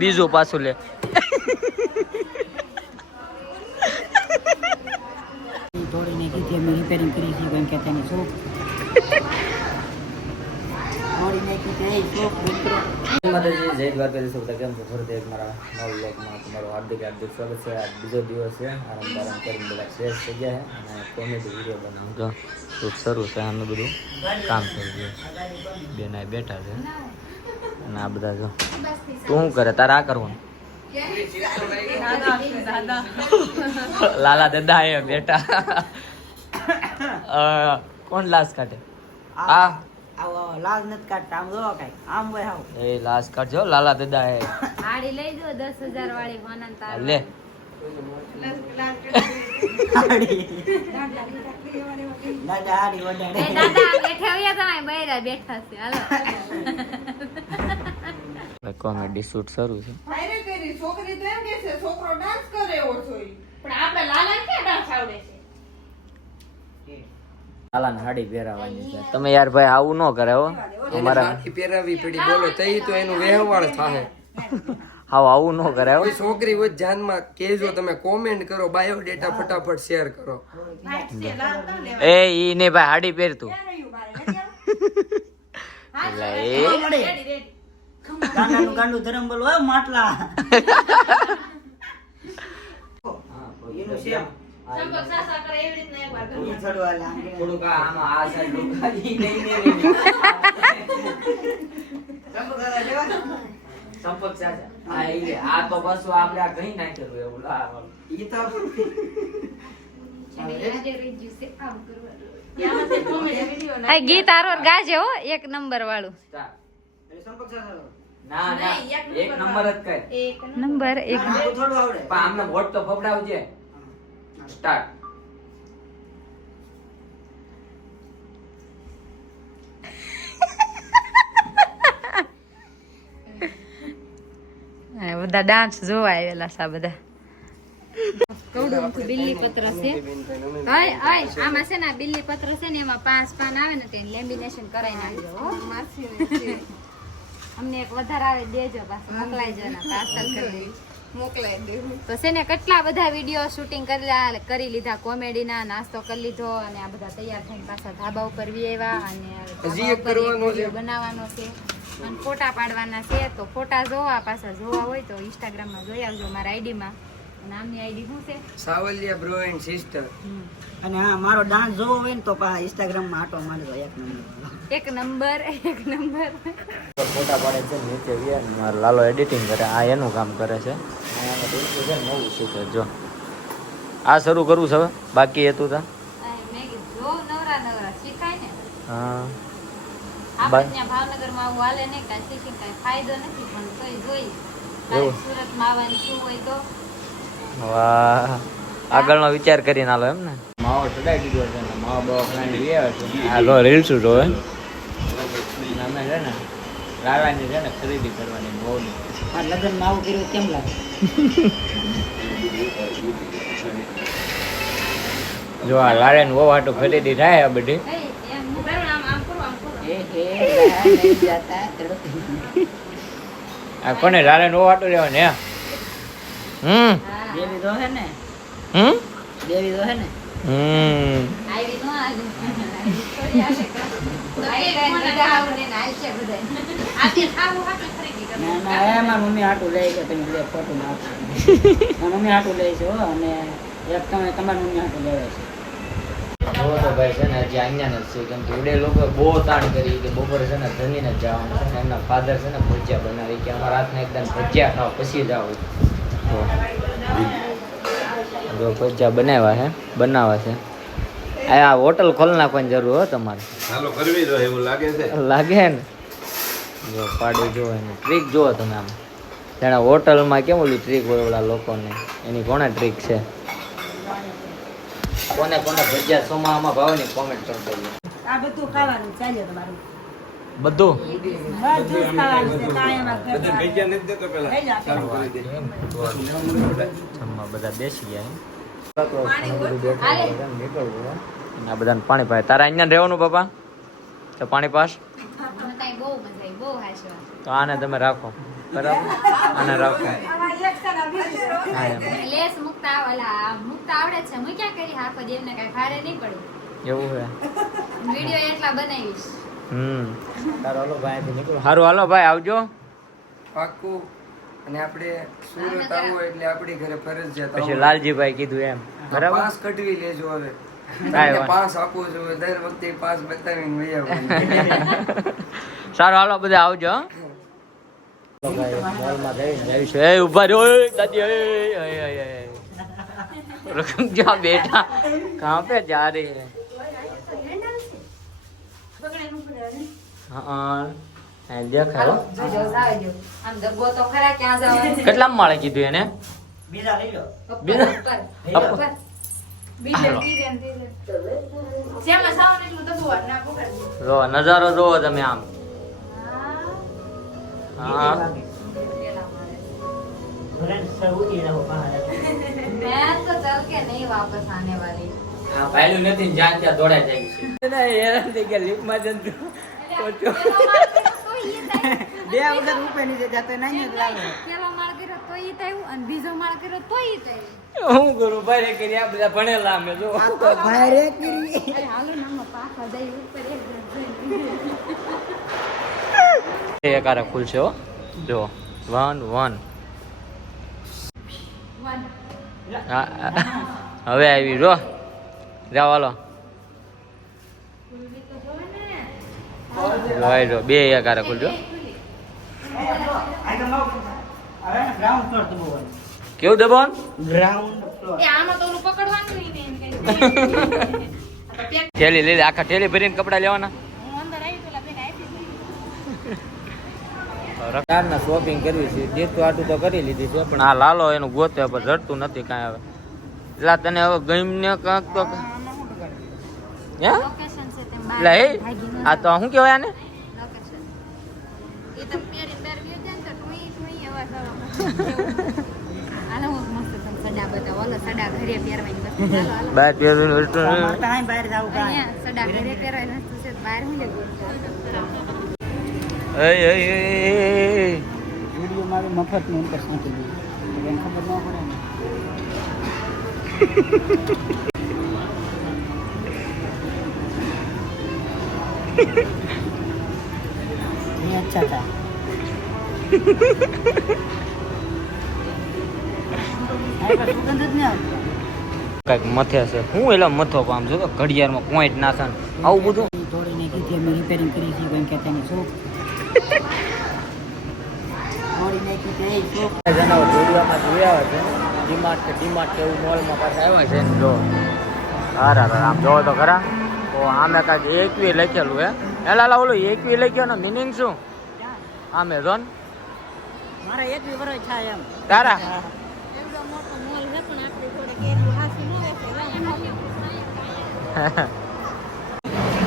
બીજું પાછું લે તોડીને કીધી અમે રિપેરિંગ કરી છે કેમ કે તેને શોખ તોડીને કીધી એ શોખ માતાજી જય દ્વારકાધીશ બધા કેમ છો ફરતે એક મારા નવા બ્લોગમાં તમારું હાર્દિક સ્વાગત છે. આજ બીજો દિવસ છે, આરામ કરીને બધા ફ્રેશ થઈ ગયા છે અને કોમેડી વિડીયો બનાવું તો ખૂબ શરૂ છે. આનું બધું કામ થઈ ગયું, બેન આ બેઠા છે અને આ બધા જો તું શું કરે તારે આ કરવાનું લાલા દાદા એ બેટા કોણ લાશ કાઢે આ લાલ નથી કાઢતા આમ જોવો કઈ આમ હોય આવ એ લાશ કાઢજો લાલા દાદા એ આડી લઈ દો 10,000 વાળી વાનંત આવે લે દાદા આડી વડાડે એ દાદા બેઠા હોય તમે બૈરા બેઠા છે હાલો કોમેડી શૂટ શરૂ છે. છોકરી તો એમ કે છે છોકરો ડાન્સ કરે એવો જોઈ પણ આપણે લાલા ક્યાં ડાન્સ આવડે છે લાલાને સાડી પહેરાવાની છે. તમે યાર ભાઈ આવું ન કરે હો અમારા સાડી પહેરાવી પડી બોલો તઈ તો એનું વ્યવહાર થાય. હાવ આવું ન કરે હો કોઈ છોકરી હોય ધ્યાનમાં કેજો, તમે કોમેન્ટ કરો, બાયોડેટા ફટાફટ શેર કરો. એ ઈ ને ભાઈ હાડી પહેરતું એટલે એ ગાંડાનું ગાંડું ધરમ બોલો હોય માટલા એનું સેમ ચંપક સાસા કરે એવી રીતના એકવાર કરો. ઈ છોડવા લાગે થોડુંક આમાં આ સાઈડ લુકાઈ નહીં ને સંપર્ક સાચા આ ઈ આ તો પાછું આપણે આ કઈ નાખ્યું એવું ઈ તો ત્યાંમાંથી કોમેડી વિડિયો આ ગીત આરોર ગાજે હો એક નંબર વાળું સંપર્ક સાથે ના ના એક નંબર જ કર એક નંબર એક થોડું આવડે પણ આમને વોટ તો ફફડાવજે સ્ટાર્ટ બધા ડાન્સ જોવા આવેલા છે બધા કવડું બિલ્લી પત્ર છે હાય હાય આમાં છે ને બિલ્લી પત્ર છે ને એમાં 5 પાન આવે ને તે લેમિનેશન કરાવી નાખજો હો અમને એક વધારે આવે દેજો પાછું મોકલાઈ જો ને પાર્સલ કરી દેજો મોકલાઈ દેવું તો છે ને કેટલા બધા વિડીયો શૂટિંગ કરી લીધા કોમેડીના, નાસ્તો કરી લીધો અને આ બધા તૈયાર થઈને પાછા ધાબા ઉપર વી આવ્યા અને હજી એક કરવાનો છે. વિડીયો બનાવવાનો છે અને ફોટા પાડવાના છે. તો ફોટા જોવા પાછા જોવા હોય તો ઇન્સ્ટાગ્રામમાં જોઈ આવજો મારા આઈડીમાં. નામની આઈડી શું છે? Savaliya bro and sister. અને હા મારો ડાન્સ જોવો હોય ને તો પા ઇન્સ્ટાગ્રામ માં આટો મારજો એક નંબર એક નંબર ફોટા પાડે છે નીચે વ્યા મારો લાલો એડિટિંગ કરે, આ એનું કામ કરે છે. નવું શીખે જો આ શરૂ કરવું છે હવે, બાકી હતું તા મેં કીધું જો નવરા શીખાય ને. હા આપણે ત્યાં ભાવનગરમાં આવું હાલે નહીં, કાંઈ શીખી કાંઈ ફાયદો નથી પણ તોય જોઈ એવું? સુરતમાં આવવાનું શું હોય તો વાહ આગળનો વિચાર કરીને આલો એમ ને. માવો ચડાઈ દીધો છે ને માવો બાવો ખાઈને ગયા છે. હાલો રીલ્સ જોવે અમે છે ને લાલાની છે ને ખરીદી કરવાની બહુની. આ લગ્ન માં આવું કર્યું કેમ લાગે જો આ લાલાને બહુ આટો ખરીદી થાય આ બધી. એમ આમ કરો આમ કરો એ નહીં જાતા આ કોને લાલાને બહુ આટો લેવાની હે? દેવી દો હે ને હમ દેવી દો હે ને આવી નો આવી થોડી આવે કા આઈ કઈ બધા આવું ને આઈ છે બધા આજે ખાવું હાટે ખરીદી કરો. ના ના એ મારી મમ્મી હાટું લે છે તમે લે ફોટો નાખો મારી મમ્મી હાટું લે છે હો અને એક તમે તમારી મમ્મી હાટું લેવે છે જો તો ભાઈ છે ને હજી અહીંયા જ છે કેમ કે ઉડે લોકો બહુ તાણ કરી કે બપોરે છે ને જમીને જ જવાનું છે ને એમના ફાધર છે ને ભજીયા બનાવી કે અમારા હાથને એકદમ ભજીયા ખાવ પછી જ આવું. જો ભજીયા બનાવ્યા છે બનાવવા છે. આ હોટલ ખોલ નાખવાની જરૂર હો તમારે. ચાલો કરવી જો એવું લાગે છે. લાગે ને જો પાડી જો એની ટ્રીક જુઓ તમે આમ જાણે હોટલમાં કેમ ઓલી ટ્રીક હોય ઓલા લોકોને એની કોને ટ્રીક છે. કોને કોને ભજીયા સોમામાં ભાવની કોમેન્ટ કરી દેજો. આ બધું ખાવાનું ચાલે તમારું બધું બધું ખાવાનું છે કાયમાં બધે ભેગ્યા નથી દેતો પેલા ચાલુ કરી દે. જમવા બધા બેસી ગયા આ બધાને પાણી પાય. તારા અહીંયા રહેવાનું બાપા તો પાણી પાસ અમે કાંઈ બહુ મજા આવી બહુ હાશ તો આને તમે રાખો. બરાબર અને રાખો હા એમ લેસ મુકતા આવડે છે હું ક્યાં કરી આખો દી એમને કઈ ખારે નહીં પડે એવું છે વિડિયો એટલા બનાવીશ તારો હાલો ભાઈ અહીંથી નીકળો સારું હાલો ભાઈ આવજો પાક્કું. અને આપણે સુરત આવવું એટલે આપણી ઘરે ફરજિયાત પછી આવવાનું. લાલજીભાઈ કીધું એમ બરાબર પાસ કઢવી લેજો હવે કાંઈ વાંધો. પાસ આપો છો દર વખતે પાસ બતાવીને વહી આવો. સારું હાલો બધા આવજો હો. મોલમાં જઈને જઈશું એ ઉભા રહ્યો ઓય દાદી રકમ જ્યાં બેઠા કહાં પે જા રહી હે હા દેખાયો આમ ડબ્બો તો ખરા ક્યાં જવાનું કેટલા માળે કીધું એને બીજા જો નજારો જોવો તમે આમ હા मैं तो चल के नहीं वापस आने वाली હા પાયલું નથી જ્યાં ત્યાં દોડાઈ જાય છે ના હેરાન થઈ ગયા લીપ માં જંતુ બે વખત ઉપર નીચે જતો નહીં લાગે. પેલો માળ કર્યો તો ઈ થયું અને બીજો માળ કર્યો તો ઈ થયું હું કરું ભાઈ કરી આ બધા ભણેલા અમે જો આ તો ભારે કરી. અરે હાલો નામ પાછા જઈ ઉપર એક એક આરે ખુલશે હો જો 1 1 હવે આવી જો જાવ હાલો જોઈ જો બે એક આરે ખુલજો ગ્રાઉન્ડ ફ્લોર તો બોલ. કેવું દબાણ ગ્રાઉન્ડ ફ્લોર. એ આમાં તો ઓલું પકડવાનું ઈ ને એમ કઈ થેલી લઈ લે આખા થેલી ભરીને કપડા લેવાના હું અંદર આવી પેલા બેન આપી રકારના શોપિંગ કરવી છે જેટલું આટલું તો કરી લીધી છે પણ આ લાલો એનું ગોતે પણ જડતું નથી કાંઈ હવે એટલે તને હવે ગઈને કાંક તો હે લોકેશન છે તેમ એટલે હે આ તો શું કહેવાય આને લોકેશન એ તો પેરી અંદર વ્યૂ છે ને તો ટુઈ ટુઈ અવાજ આવે હાલો હું મસ્ત તમ સડા બતાવો ઓલો સડા ઘરે પહેરવાની વસ્તુ ચાલો હાલો બાય પેલું ટાઈમ બહાર જાવું કાંઈ. અહીંયા સડા ઘરે પહેરવાની વસ્તુ છે બહાર હું લે એ વિડીયો મારું મફતની ઇન્ટરેસ્ટ નથી દીધી એને ખબર ન પડે ને. ये अच्छा था. સુગંધ જ નહીં આવતી. કઈક મથે છે હું એલા મથો આમ જો ઘડિયાળમાં પોઈન્ટ નાખે આવું બધું થોડીને કીધી અમે રિપેરિંગ કરી છે કેમ કે તેની શોખ થોડી નાખી તો એ શોખ. જણાવો વિડીયોમાં જોયા છે ડીમાર્ટ કે ડીમાર્ટ કે એવું મોલમાં પાછા આવ્યા છે ને જો હારા આમ જોવો તો ખરા તો આમે કાંઈક એકવી લખેલું હે લાલા ઓલું એકવી લખ્યો ને મિનિંગ શું આમે જો ને મારે એક બી વર્ષ થાય એમ. તારા એવડો મોટો મોલ છે પણ આપણી જોડે કેરી હાસી ન વેચે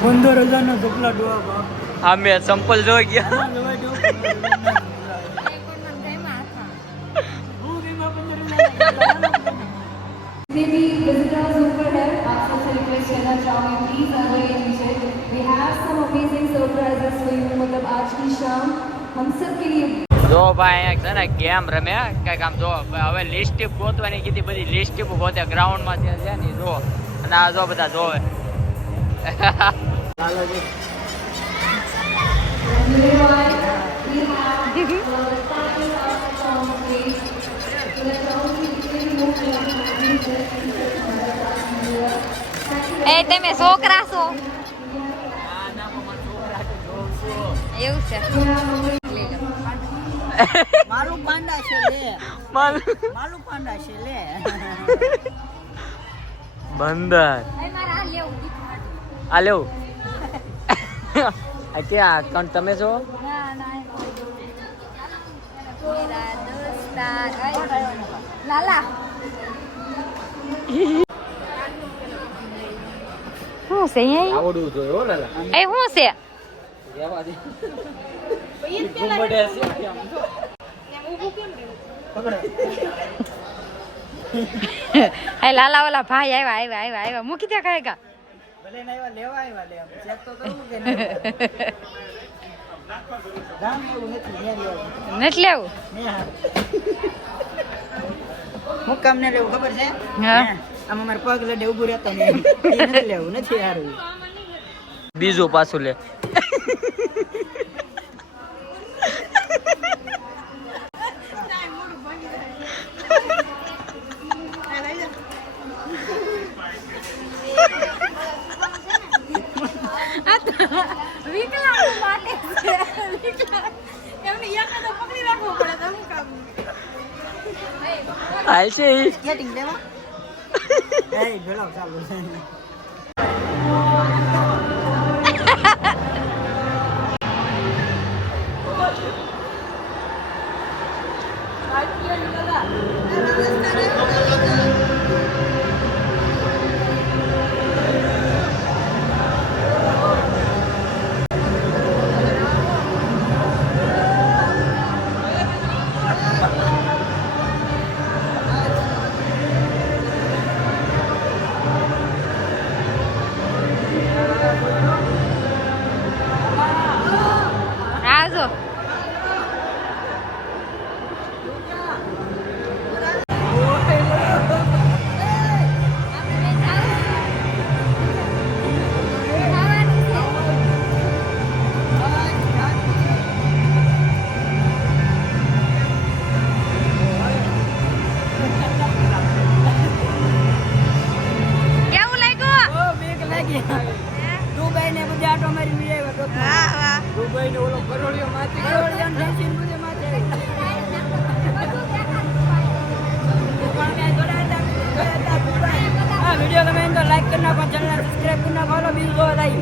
15,000 નો ઢોકલા ડોવા બાપ. આમે સંપલ જોઈ ગયા હું બીમા 15,000 Maybe visitors over here, आप सबसे रिक्वेस्ट करना चाहूँगी प्लीज आ जाइए नीचे. We have some amazing surprises for you. मतलब आज की शाम हम सब के लिए જો ભાઈ અહીંયા છે ને ગેમ રમે કંઈક આમ જો હવે લિસ્ટ ગોતવાની કીધી બધી લિસ્ટ ગોતે ગ્રાઉન્ડમાં છે ને જો અને આ જો બધા જોવે એ તમે છોકરા છો એવું છે લઈ લો મારું પાંડા છે લે. મારું પાંડા છે લે. બંદર એ મારે આ લેવું આ લેવું આ ક્યાં કોણ તમે છો ના ના મેરા દોસ્તાર લાલા શું છે અહીં આવડવું જોઈએ હો લાલા એ શું છે રહેવા દે ઘુમડે છે એ લાલા વાલા ભાઈ આવ્યા મૂકી દે કાંઈ ભલે ના આવ્યા લેવા આવ્યા લે. ચેક તો કરવું કે નહીં. ગામ એવું નથી ન્યા લેવું. નથી લેવું ને હારું. હું કામ ને લેવું ખબર છે? હા. આમ અમારે પગ લડે ઊભું રહેતો ને એ નથી લેવું, નથી સારું. બીજું પાછું લે વિકલાંગ માટે છે. એમને યાદ તો પકડી રાખવું પડે તો હું કામ હાલ છે ઈ. સ્કેટિંગ લેવા એ ભેળો ચાલુ છે. આ જો કેવું લાગ્યું? ઓ બીક લાગી. દુબઈ ને બધે આટો મારી મીરે આવ્યો તો. વાહ વાહ દુબઈ ને ઓલો કરોડિયો માંથી ગયો. કરોડિયાને ટેન્શન બધે માથે આવ્યું. હા, વિડીયો ગમે તો લાઈક કરી નાખો, ચેનલ સબસ્ક્રાઇબ કરી નાખો, બીજું જોવા થાય.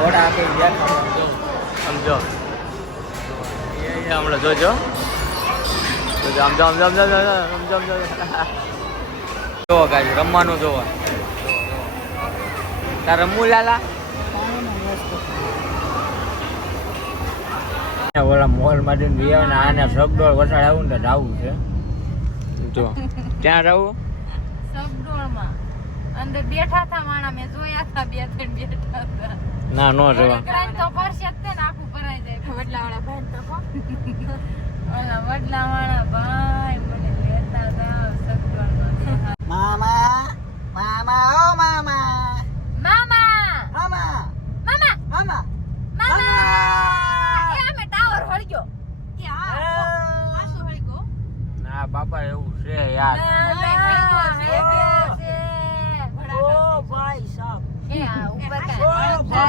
ઘોડા આપી ગયા સમજો એ હમણાં જોજો સમજો સમજો સમજો સમજો સમજો જોવો કાંઈ રમવાનું જોવો તાર રમવું લાલા ઓલા મોલ માંથી બિયા ને આને સગડોળ વસાડ આવું ને જવું છે જો ક્યાં જવું સબડોળમાં અંદર બેઠા હતા માણા મેં જોયા હતા બે ત્રણ બેઠા હતા ના નો જવા એકલાને તો ફરશે જ તે ને આખું ભરાઈ જાય વડલાવાળા ભાઈ તો ઓલા વડલાવાળા ભાઈ મને લેતા જાવ સબડોળમાં મામા મામા ઓ મામા મામા મામા મામા મામા મામા એ અમે ટાવર હળગ્યો એ આ શું હળગ્યો ના બાપા એવું છે યાર ઓ ભાઈ સાહેબ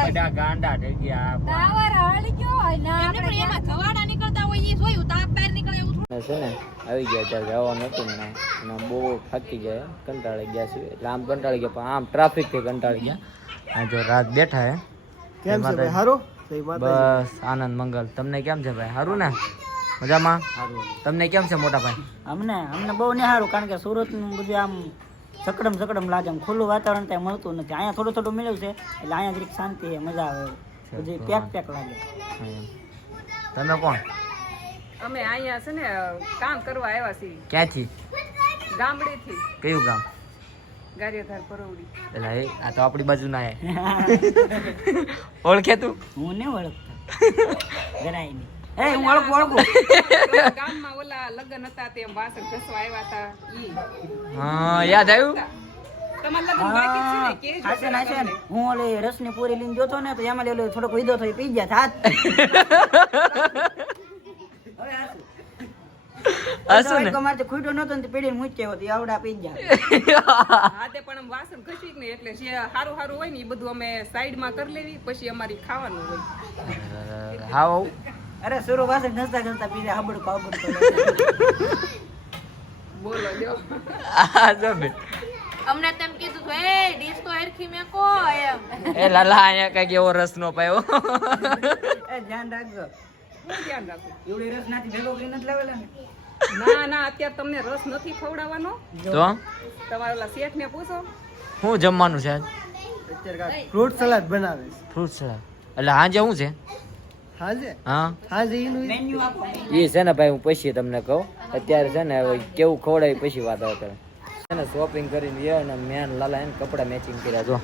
બધા ગાંડા થઈ ગયા ટાવર હળગ્યો અને આપણે એમાં ધવાડા નીકળતા હોય એ જોયું તાપ બહાર નીકળે એવું છે ને આવી ગયા ત્યારે જવાનું હતું ને અને બહુ થાકી ગયા કંટાળી ગયા છે એટલે આમ કંટાળી ગયા પણ આમ ટ્રાફિક થી કંટાળી ગયા આ જો રાત બેઠા હે કેમ છે ભાઈ હારું બસ આનંદ મંગલ તમને કેમ છે ભાઈ સારું ને મજામાં તમને કેમ છે મોટા ભાઈ અમને બહુ ને સારું કારણ કે સુરત નું બધું આમ સકડમ લાગે આમ ખુલ્લું વાતાવરણ ત્યાં મળતું નથી અહીંયા થોડું મળ્યું છે એટલે અહીંયા જરીક શાંતિ છે મજા આવે બધું પેક લાગે તમે કોણ અમે અહીંયા છે ને કામ કરવા આવ્યા છીએ ક્યાંથી ગામડેથી કયું ગામ ગારિયાધાર પરોવડી પેલા એ આ તો આપણી બાજુ ના હે ઓળખે તું હું ને ઓળખતો જરાય નહીં એ હું ઓળખું ગામમાં ઓલા લગ્ન હતા તે વાસણ ઘસવા આવ્યા હતા ઈ હા યાદ આવ્યું તમારા લગ્ન બાકી છે ને કે હાચે ને હું ઓલી રસની પૂરી લઈને જોતો ને તો એમાં ઓલો થોડોક વિધો થઈ પી ગયા થાત હસું ને મારે ખૂટો નતો ને પીડીને મૂક્યો હતો આવડા પી ગયા હાથે પણ આમ વાસણ ઘસી ને એટલે જે સારું હોય ને એ બધું અમે સાઈડમાં કરી લેવી પછી અમારી ખાવાનું હોય હા અરે સુરો પાસે ઘસતા પીધા હાબડું બોલો લ્યો આ જો બે અમને તેમ કીધું તો એ ડીશ તો હરખી મેકો એમ એ લાલા અહીંયા કઈક એવો રસ નો પાયો એ ધ્યાન રાખજો હું ધ્યાન રાખું એવડી રસ નાથી ભેગો કરી નથી લાવેલા ને ના ના અત્યારે તમને રસ નથી ખવડાવવાનો. તો તમારા ઓલા શેઠ ને પૂછો. શું જમવાનું છે ફ્રૂટ સલાડ બનાવે ફ્રૂટ સલાડ એટલે હાજે શું છે હાજે હા હાજે મેન્યુ આપો એ છે ને ભાઈ હું પછી તમને કહું અત્યારે છે ને હવે કેવું ખવડાવી પછી વાત આવે કરે છે ને શોપિંગ કરીને ગયા ને મેન લાલા એને કપડા મેચિંગ કર્યા જો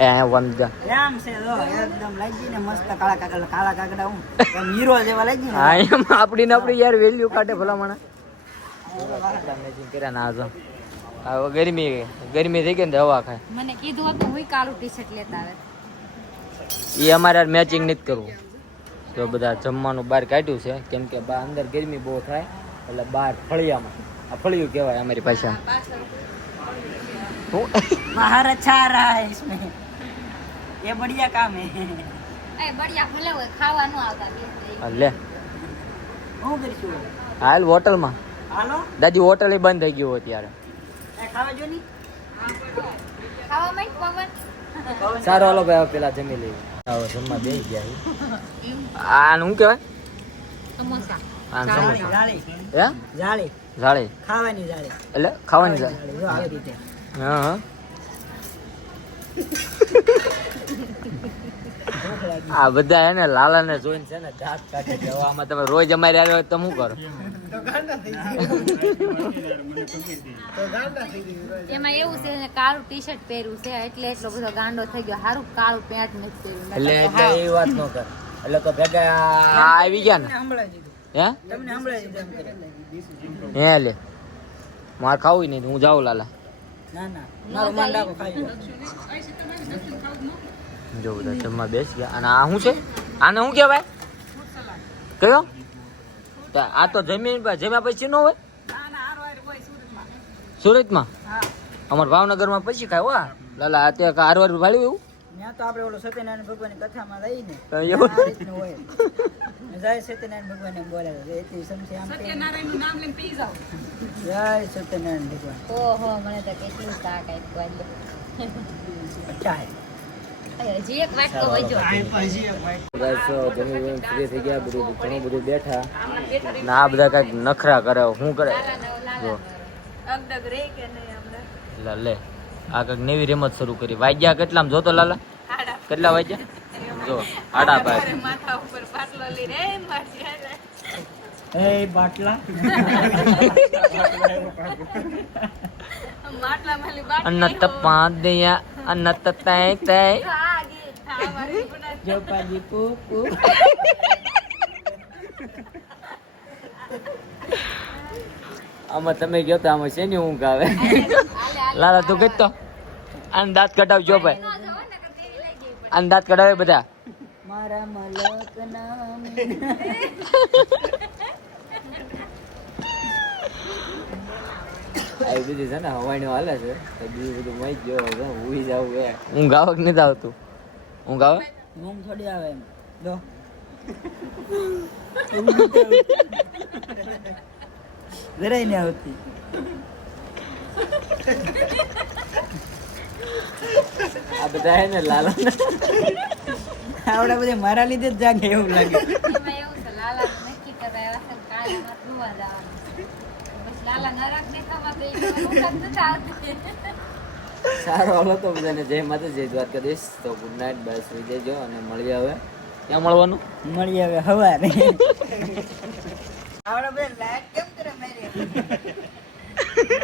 એ વંદા આમ છે જો એકદમ લાગી ને મસ્ત કાળા કાગડા હું એમ હીરો જેવા લાગી ને હા એમ આપણી યાર વેલ્યુ કાઢે ભલા માણા કપડા મેચિંગ કર્યા ના જો હવે ગરમી થઈ ગઈ ને હવા ખાય મને કીધું હતું હું કાળું ટી-શર્ટ લેતા આવે. એ અમારે મેચિંગ નથી કરવું તો બધા જમવાનું બહાર કાઢ્યું છે કેમ કે બહાર અંદર ગરમી બહુ થાય એટલે બહાર ફળિયામાં આ ફળિયું કહેવાય અમારી પાસે बाहर अच्छा आ रहा है इसमें ये बढ़िया काम है એ બળિયા ભલે હોય ખાવા ન આવતા બે. લે હું કરીશું હાલ હોટલમાં હાલો દાદી હોટલ બંધ થઈ ગયું અત્યારે એ ખાવા જો ની ખાવા માં પવન સારો હાલો ભાઈ હવે પેલા જમી લઈએ હવે જમવા બેસી ગયા આનું શું કહેવાય સમોસા. આનું સમોસા જાળી હે જાળી જાળી ખાવાની જાળી એટલે ખાવાની જાળી જો આવી રીતે હા હા આ બધા હે ને લાલા ને જોઈને છે ને દાંત કાઢે છે હવે આમાં તમે રોજ અમારે આવ્યો હોય તો શું કરો એમાં એવું છે ને કાળું ટી-શર્ટ પહેર્યું છે એટલે એટલો બધો ગાંડો થઈ ગયો. હારું કાળું પેન્ટ નથી પહેર્યું. એટલે એ વાત ન કર એટલે તો ભેગા આવી ગયા ને સંભળાઈ દીધું હે તમને સંભળાઈ દીધું એમ કરે હે લે મારે ખાવું નહીં હું જાઉં લાલા ના ના મારું મન રાખો ખાઈ લો જો બધા જમવા બેસી ગયા અને આ શું છે આને શું કહેવાય કયો તો આ તો જમ્યા પછી ન હોય સુરતમાં અમાર ભાવનગરમાં પછી ખાય હો લાલા અત્યારે હારવાર ભાળ્યું એવું ત્યાં તો આપણે ઓલો સત્યનારાયણ ભગવાનની કથામાં લઈને તો એવું આ રીતનું હોય જય સત્યનારાયણ ભગવાન એમ બોલે એટલી સમસી આમ સત્યનારાયણ નું નામ લઈને પી જાઓ. જય સત્યનારાયણ ભગવાન ઓહો મને તો કેટલું શાક આપ્યું આજે. અચ્છા હે હજી એક વાટકો વજો. ફ્રી થઈ ગયા બધું ઘણું બધું બેઠા ના આ બધા કઈક નખરા કરે શું કરે જો લે આ કઈક નવી રમત શરૂ કરી વાગ્યા કેટલામ જોતો લાલા કેટલા વાગ્યા જો આડા ભાઈ માથા ઉપર પાટલો લઈને એ બાટલા માટલા માલી બાટ અન્નત પાંદયા અન્નત તય તય જો પાજી પૂ આમાં તમે ગયો તો આમાં શેની ઊંઘ આવે લાલા તું કહેતો આને દાંત કઢાવજો ભાઈ આને દાંત કઢાવે બધા મારા મલક નામ આવી બધી છે ને હવાઈનું હાલે છે તો બીજું બધું મઈ ગયો છે ઉઈ જાવ એ ઊંઘ આવે કે નથી આવતું ઊંઘ આવે ઊંઘ થોડી આવે એમ જો જરાય નહીં આવતી આ બધા હે ને લાલા આવડા બધે મારા લીધે જ જાગે એવું લાગે એમાં એવું છે લાલા નક્કી કરાય હશે કાલે માં ધોવા જવાનું. પછી લાલા નરક દેખાવા તો એ ઊંઘ જ નથી આવતી. સારો હાલો તો બધાને જય માતાજી વાત કરીશ તો ગુડ નાઇટ બસ સુઈ જજો અને મળીએ હવે ક્યાં મળવાનું મળી આવે હવારે આવડા બધે લાઈટ કેમ કરે મેરી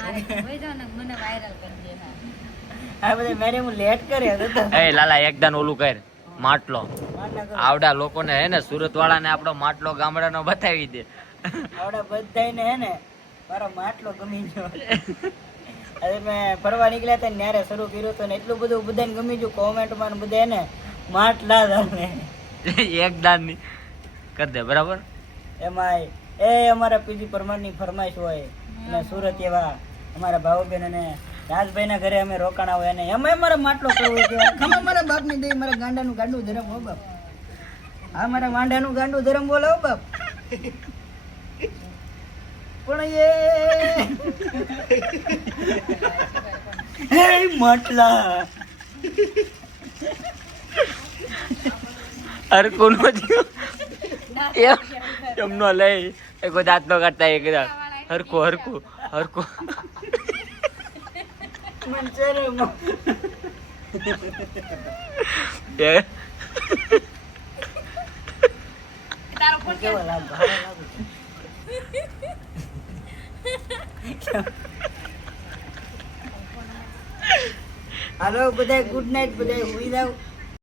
મારે કોઈ જો ને મને વાયરલ કરી દે હા. આ બધે મેરી હું લેટ કરે તો એ લાલા એકદાન ઓલું કર માટલો આવડા લોકોને હે ને સુરત વાળાને આપણો માટલો ગામડાનો બતાવી દે આવડા બધાયને હે ને મારો માટલો ગમી ગયો હવે મેં ફરવા નીકળ્યા હતા ને ત્યારે શરૂ કર્યું હતું ને એટલું બધું બધાને ગમી ગયું કોમેન્ટમાં ને બધા ને માટલા જ અમને એકદાન ની કરી દે બરાબર એમાં એ અમારા પીજી પરમારની ફરમાઈશ હોય અને સુરત એવા અમારા ભાવબેન અને રાજભાઈના ઘરે અમે રોકાણા હોય અને એમાં મારા માટલો કરવો છે ખમા મારા બાપની દે મારા ગાંડાનું ગાંડું ધરમ હો બાપ હા મારા વાંડાનું ગાંડું ધરમ બોલાવો બાપ પણ એ માટલા અરે કોનો એમનો લઈ એ કોઈ દાંત નો કાઢતા એક હરકો હરકો હરકો મને ચહેરો એ કેવો લાગુ હારો લાગુ હાલો બધાય ગુડ નાઇટ બધાય હુઈ જાવ